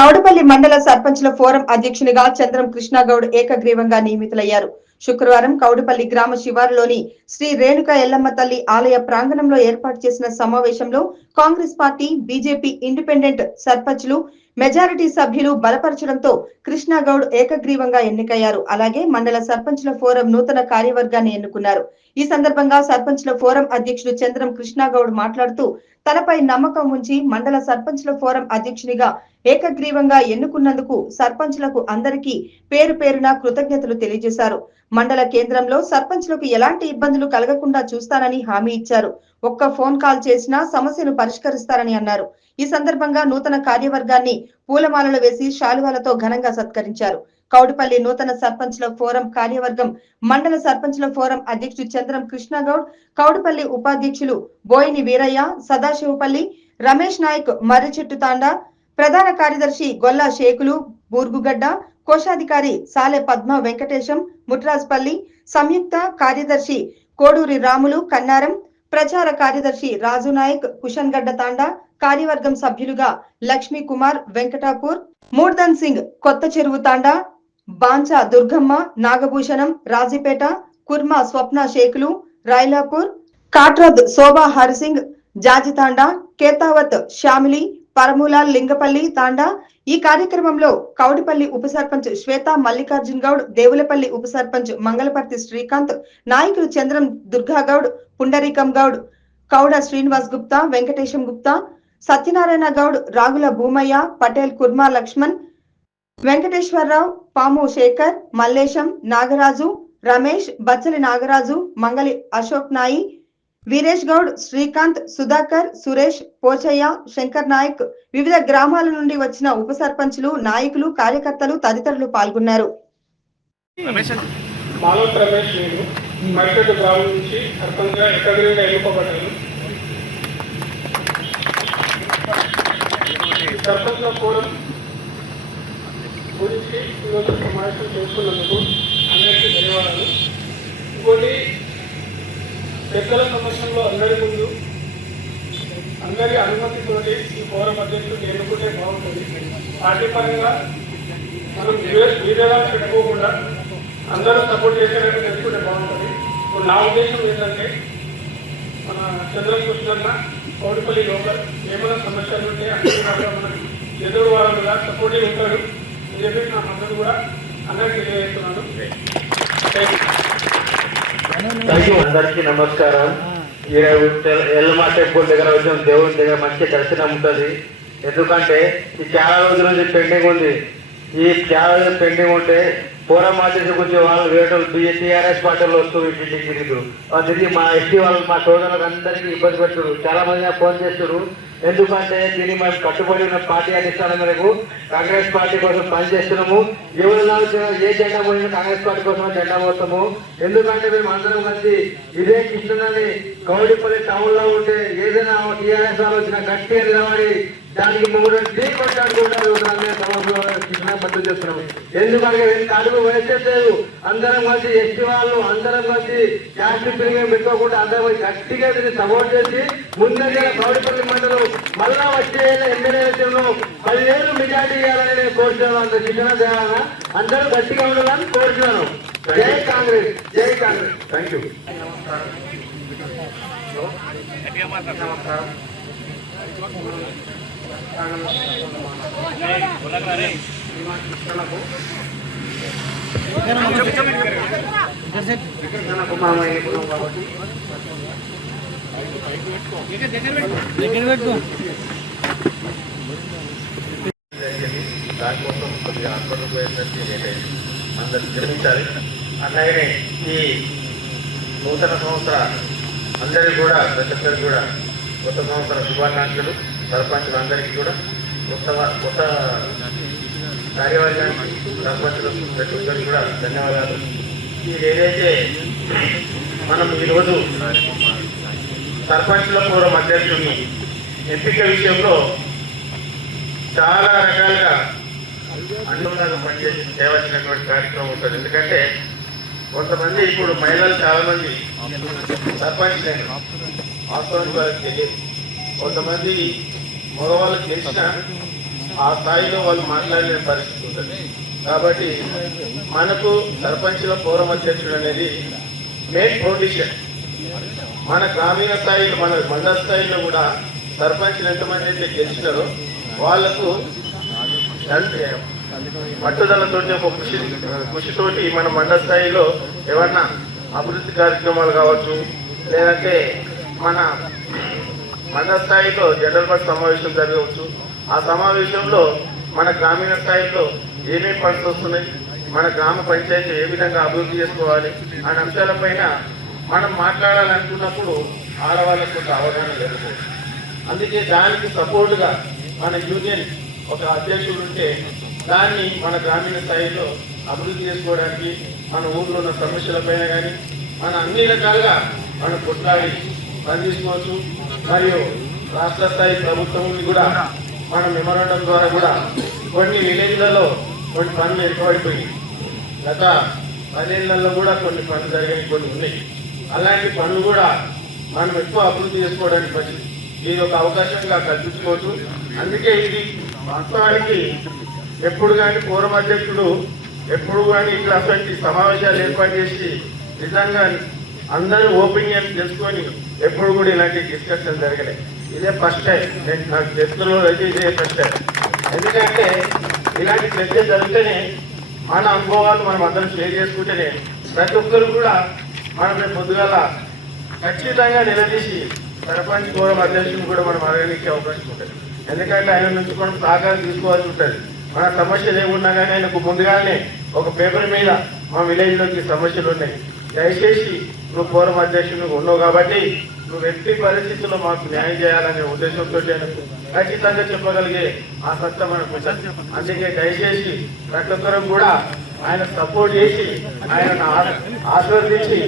కౌడపల్లి మండల సర్పంచ్ల ఫోరం అధ్యక్షునిగా చంద్రం కృష్ణగౌడ్ ఏకగ్రీవంగా నియమితులయ్యారు. శుక్రవారం కౌడపల్లి గ్రామ శివారులోని శ్రీ రేణుక ఎల్లమ్మ తల్లి ఆలయ ప్రాంగణంలో ఏర్పాటు చేసిన సమావేశంలో కాంగ్రెస్ పార్టీ, బీజేపీ ఇండిపెండెంట్ సర్పంచ్లు మెజారిటీ సభ్యులు బలపరచడంతో కృష్ణగౌడ్ ఏకగ్రీవంగా ఎన్నికయ్యారు. అలాగే మండల సర్పంచ్ల ఫోరం నూతన కార్యవర్గాన్ని ఎన్నుకున్నారు. ఈ సందర్భంగా సర్పంచ్ల ఫోరం అధ్యక్షుడు చంద్రం కృష్ణగౌడ్ మాట్లాడుతూ తనపై నమ్మకం ఉంచి మండల సర్పంచ్ల ఫోరం అధ్యక్షునిగా ఏకగ్రీవంగా ఎన్నుకున్నందుకు సర్పంచ్లకు అందరికీ పేరు పేరున కృతజ్ఞతలు తెలియజేశారు. మండల కేంద్రంలో సర్పంచ్లకు ఎలాంటి ఇబ్బందులు కలగకుండా చూస్తానని హామీ ఇచ్చారు. ఒక్క ఫోన్ కాల్ చేసినా సమస్యను పరిష్కరిస్తారని అన్నారు. ఈ సందర్భంగా నూతన కార్యవర్గాన్ని పూలమాలలు వేసి శాలువాలతో ఘనంగా సత్కరించారు. కౌడపల్లి నూతన సర్పంచ్ల ఫోరం కార్యవర్గం మండల సర్పంచ్ల ఫోరం అధ్యక్షుడు చంద్రం కృష్ణగౌడ్, కౌడపల్లి ఉపాధ్యక్షులు బోయిని వీరయ్య, సదాశివపల్లి రమేష్ నాయక్, మర్రిచెట్టు తాండా, ప్రధాన కార్యదర్శి గొల్లా షేకులు బూర్గుగడ్డ, కోశాధికారి సాలె పద్మ వెంకటేశం, ముట్రాజ్పల్లి, సంయుక్త కార్యదర్శి కోడూరి రాములు కన్నారం, ప్రచార కార్యదర్శి రాజు నాయక్, కుషన్గడ్డ తాండా, కార్యవర్గం సభ్యులుగా లక్ష్మీ కుమార్ వెంకటాపూర్, మూర్ధన్ సింగ్ కొత్త చెరువు తాండా, బాంచా దుర్గమ్మ, నాగభూషణం రాజీపేట, కుర్మా స్వప్న షేకులు రాయలాపూర్, కాట్రద్ శోభా హరిసింగ్ జాజితాండా, కేతావత్ శ్యామిలి, పరమూలాల్ లింగపల్లి తాండా. ఈ కార్యక్రమంలో కౌడిపల్లి ఉప సర్పంచ్ శ్వేత మల్లికార్జున్ గౌడ్, దేవులపల్లి ఉప సర్పంచ్ మంగళపర్తి శ్రీకాంత్, నాయకులు చంద్రం దుర్గాగౌడ్, పుండరీకం గౌడ్, కౌడ శ్రీనివాస్ గుప్తా, వెంకటేశం గుప్తా, సత్యనారాయణ గౌడ్, రాగుల భూమయ్య, పటేల్ కుర్మా లక్ష్మణ్, వెంకటేశ్వరరావు, పాము శేఖర్, మల్లేశం, నాగరాజు, రమేష్, బచ్చలి నాగరాజు, మంగలి అశోక్ నాయి, వీరేష్ గౌడ్, శ్రీకాంత్, సుధాకర్, సురేష్, పోచయ్య, శంకర్ నాయక్, వివిధ గ్రామాల నుండి వచ్చిన ఉప సర్పంచులు, నాయకులు, కార్యకర్తలు తదితరులు పాల్గొన్నారు. గురించి ఈరోజు సమావేశం చేసుకున్నందుకు అందరికీ ధన్యవాదాలు. ఇంకోటి పెద్దల సమస్యల్లో అందరి ముందు అందరి అనుమతితోటి ఈ ఫోరం అధ్యక్షుడు ఎన్నుకుంటే బాగుంటుంది. పార్టీ పరంగా మనం విభేదాలు పెట్టుకోకుండా అందరూ సపోర్ట్ చేసేటట్టు తెలుసుకుంటే బాగుంటుంది. ఇప్పుడు నా ఉద్దేశం ఏంటంటే మన చంద్రకృష్ణ కౌడిపల్లి లోకల్ ఏమైనా సమస్యలు ఉంటే అన్ని మన ఎదురు వారంగా సపోర్టివ్ ఉంటాడు. నా మద్దతు కూడా అందరికీ తెలియజేస్తున్నాను. అందరికీ నమస్కారం. ఎల్లమ్మ టెంపుల్ దగ్గర వచ్చిన దేవుని దగ్గర మంచి దర్శనం ఉంటుంది. ఎందుకంటే ఈ చాలా రోజుల నుంచి పెండింగ్ ఉంది. ఈ చాలా రోజులు పెండింగ్ ఉంటే ఫోరం ఆఫీస్ గురించి వాళ్ళు వేటలు టీఆర్ఎస్ పార్టీలు వస్తూ తిరిగి మా ఎస్టీ వాళ్ళు మా సోదరులకు అందరికీ ఇబ్బంది పెడుతున్నారు. చాలా మంది ఫోన్ చేస్తున్నారు. ఎందుకంటే దీన్ని మేము కట్టుబడి ఉన్న పార్టీ అధిష్టానం మేరకు కాంగ్రెస్ పార్టీ కోసం పనిచేస్తున్నాము. ఎవరైనా ఏ జెండా పోయినా కాంగ్రెస్ పార్టీ కోసం జెండా పోతాము. ఎందుకంటే మేము అందరం కలిసి ఇదే కృష్ణని కౌడిపల్లి టౌన్ లో ఉంటే ఏదైనా టీఆర్ఎస్ వాళ్ళు వచ్చిన గట్టిగా నిలబడి దానికి మూడు ఢీ కొట్టాడుకుంటారు. కృష్ణ మద్దతు చేస్తున్నాము. ఎందుకంటే అడుగు వేసేలేదు. అందరం కలిసి ఎస్టీ వాళ్ళు అందరం కలిసి క్యాస్ట్ ప్రీమియం పెట్టుకోకుండా అందరం గట్టిగా దీన్ని సపోర్ట్ చేసి ముందుగా కౌడిపల్లి మండలం మళ్ళా వచ్చే ఎమ్మెల్యే ఎలక్షన్లో 10,000 మెజార్టీ ఇవ్వాలని నేను కోరుతున్నాను. అంత శిక్షణ చేయాలన్నా అందరూ గట్టిగా ఉండాలని కోరుతున్నాను. జై కాంగ్రెస్, జై కాంగ్రెస్. Thank you. దానికోసం కొద్దిగా అనుభవం అందరూ గ్రహించాలి. అలాగే ఈ నూతన సంవత్సర అందరికీ కూడా ప్రతి ఒక్కరికి కూడా కొత్త సంవత్సర శుభాకాంక్షలు. సర్పంచులు అందరికీ కూడా కొత్త కార్యవర్గానికి సర్పంచులకు ప్రతి ఒక్కరికి కూడా ధన్యవాదాలు. ఇది ఏదైతే మనం ఈరోజు సర్పంచుల ఫోరం అధ్యక్షుడిని ఎంపిక విషయంలో చాలా రకాలుగా అనుగుణంగా పనిచేసి చేయవలసినటువంటి కార్యక్రమం ఉంటుంది. ఎందుకంటే కొంతమంది ఇప్పుడు మహిళలు చాలామంది సర్పంచ్ వాస్తవానికి వాళ్ళకి తెలియదు. కొంతమంది మగవాళ్ళకి తెలిసిన ఆ స్థాయిలో వాళ్ళు మాట్లాడలేని పరిస్థితి ఉంటుంది. కాబట్టి మనకు సర్పంచ్ల ఫోరం అధ్యక్షుడు అనేది మెయిన్ పొజిషన్. మన గ్రామీణ స్థాయిలో, మన మండల స్థాయిలో కూడా సర్పంచ్లు ఎంతమంది అయితే గెలిచినారో వాళ్లకు పట్టుదలతోటి ఒక కృషితోటి మన మండల స్థాయిలో ఏమన్నా అభివృద్ధి కార్యక్రమాలు కావచ్చు, లేదంటే మన మండల స్థాయిలో జనరల్ బాడీ సమావేశం జరగవచ్చు. ఆ సమావేశంలో మన గ్రామీణ స్థాయిలో ఏమేమి ఫండ్స్ వస్తున్నాయి, మన గ్రామ పంచాయతీ ఏ విధంగా అభివృద్ధి చేసుకోవాలి అనే అంశాలపైన మనం మాట్లాడాలనుకున్నప్పుడు ఆడవాళ్ళకు కొంత అవగాహన జరుగుతుంది. అందుకే దానికి సపోర్టుగా మన యూనియన్ ఒక అధ్యక్షుడు ఉంటే దాన్ని మన గ్రామీణ స్థాయిలో అభివృద్ధి చేసుకోవడానికి, మన ఊళ్ళో ఉన్న సమస్యలపైన కానీ మన అన్ని రకాలుగా మనం కొట్లాడి పనిచేసుకోవచ్చు. మరియు రాష్ట్ర స్థాయి ప్రభుత్వం కూడా మన మెమోరాండం ద్వారా కూడా కొన్ని విలేజ్లలో కొన్ని పనులు ఏర్పడిపోయి గత 10 ఏళ్లలో కూడా కొన్ని పనులు జరిగాయి, కొన్ని ఉన్నాయి. అలాంటి పనులు కూడా మనం ఎక్కువ అభివృద్ధి చేసుకోవడానికి మంచిది. ఇది ఒక అవకాశంగా కల్పించుకోవచ్చు. అందుకే ఇది వాస్తవానికి ఎప్పుడు కానీ ఫోరం అధ్యక్షుడు ఎప్పుడు కానీ ఇట్లా అటువంటి సమావేశాలు ఏర్పాటు చేసి నిజంగా అందరూ ఒపీనియన్ తెలుసుకొని ఎప్పుడు కూడా ఇలాంటి డిస్కషన్ జరగలేదు. ఇదే ఫస్ట్ టైం, నేను నాకు చరిత్రలో అయితే ఇదే ఫస్ట్ టైం. ఎందుకంటే ఇలాంటి చర్చ జరిగితేనే మన అనుభవాలు మనం అందరం షేర్ చేసుకుంటేనే ప్రతి ఒక్కరు కూడా మనం రేపు పొద్దుగాల ఖచ్చితంగా నిలదీసి సర్పంచ్ ఫోరం అధ్యక్షుని కూడా మనం అడగడానికి అవకాశం ఉంటుంది. ఎందుకంటే ఆయన నుంచి మనం సహకారం తీసుకోవాల్సి ఉంటుంది. మన సమస్యలు ఏమున్నా కానీ ఆయనకు ముందుగానే ఒక పేపర్ మీద మా విలేజ్లోకి సమస్యలు ఉన్నాయి, దయచేసి నువ్వు ఫోరం అధ్యక్షుడు ఉన్నావు కాబట్టి నువ్వు ఎట్టి పరిస్థితుల్లో మాకు న్యాయం చేయాలనే ఉద్దేశంతో ఆయనకు ఖచ్చితంగా చెప్పగలిగే ఆ సత్తా మనకు ఉంటుంది. అందుకే దయచేసి ప్రతి ఒక్కరు కూడా ఆయన సపోర్ట్ చేసి ఆయన ఆశీర్వదించి